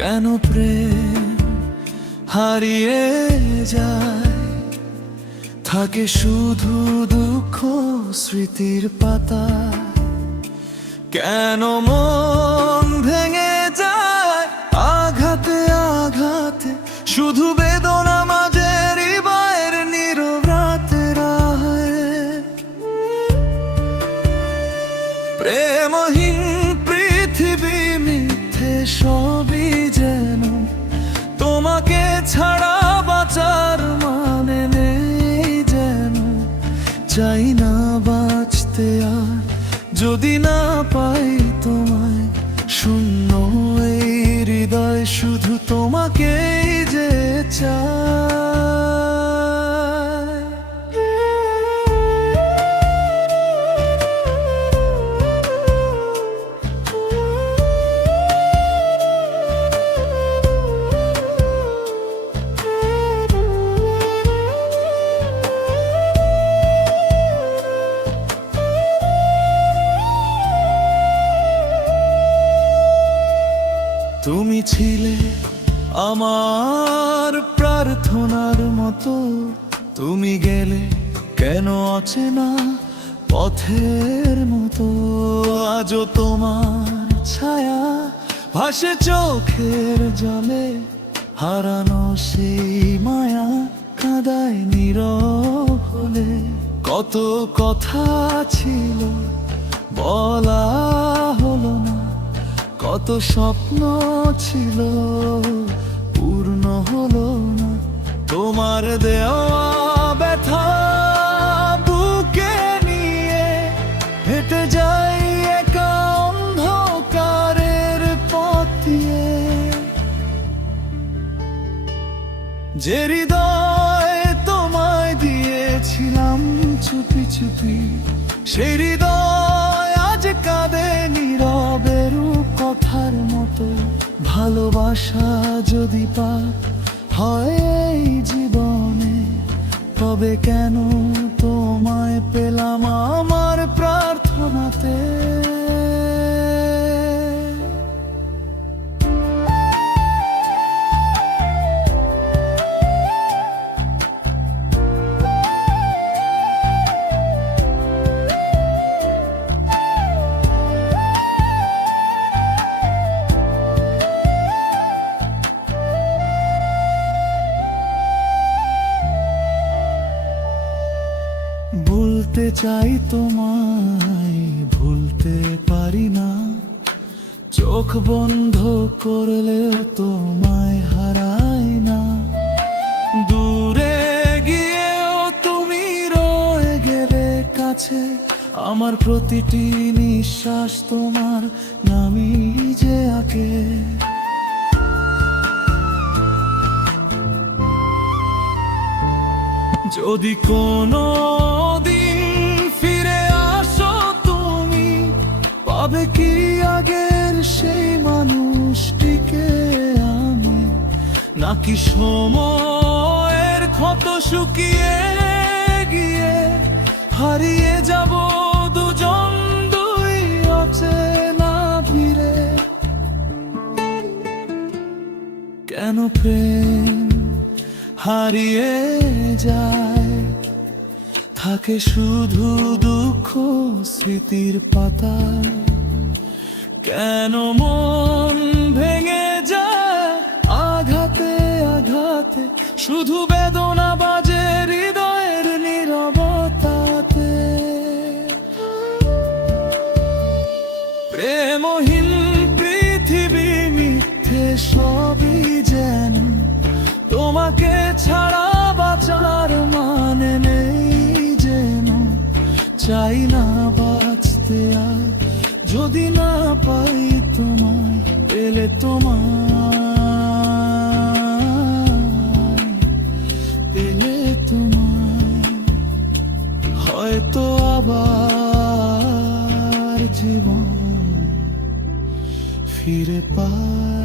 কেন প্রেম হারিয়ে যায়, থাকে শুধু দুঃখ স্মৃতির পাতা। কেন মন ভেঙে যায় আঘাতে আঘাতে, শুধু বেদনা মাঝে হৃদয়ের নীরব রাতে রাহে। প্রেমহীন পৃথিবী মিথ্যে সবই যেন, তোমাকে ছাড়া বাঁচার মানে নেই যেন। চাই না বাঁচতে আর যদি না পাই তোমায়, শূন্য এই হৃদয় শুধু তোমাকেই যে চায়। তুমি ছিলে আমার প্রার্থনার মতো, তুমি গেলে কেন অচেনা পথের মতো। আজও তোমার ছায়া ভাসে চোখের জলে, হারানো সেই মায়া কাঁদায় নীরব হলে। কত কথা ছিল বলা হলো না, কত স্বপ্ন ছিল পূর্ণ হলো না। তোমার দেওয়া ব্যথা বুকে নিয়ে হেঁটে যাই একা অন্ধকারের পথ দিয়ে। যে হৃদয় তোমায় দিয়েছিলাম চুপি চুপি, সেই হৃদয় আজ কাঁদে নীরবের কথার মতো। ভালোবাসা যদি পাপ হয় এই জীবনে, তবে কেন তোমায় পেলাম আমার প্রার্থনাতে। ভুলতে চাই তোমায়, ভুলতে পারি না। চোখ বন্ধ করলেও তোমায় হারাই না। দূরে গিয়েও তুমি রয়ে গেলে কাছে, আমার প্রতিটি নিঃশ্বাস তোমার নামই যে আঁকে। যদি কোনো দিন ফিরে আসো তুমি, পাবে কি আগের সেই মানুষটিকে আমি? নাকি সময়ের ক্ষত শুকিয়ে গিয়ে হারিয়ে যাব দুজন দুই অচেনা ভিড়ে? কেন প্রেম হারিয়ে যায়, থাকে শুধু দুঃখ স্মৃতির পাতায়? কেন মন ভেঙে যায় আঘাতে আঘাতে, শুধু বেদনা বাজে হৃদয়ের নীরবতাতে? প্রেমহীন পৃথিবী মিথ্যে সবই যেন, তোমাকে ছাড়া বাঁচার মানে নেই যেন। চাই না বাঁচতে আর যদি না পাই তোমায়, পেলে পেলে তোমায় হয়তো আবার জীবন ফিরে পাই।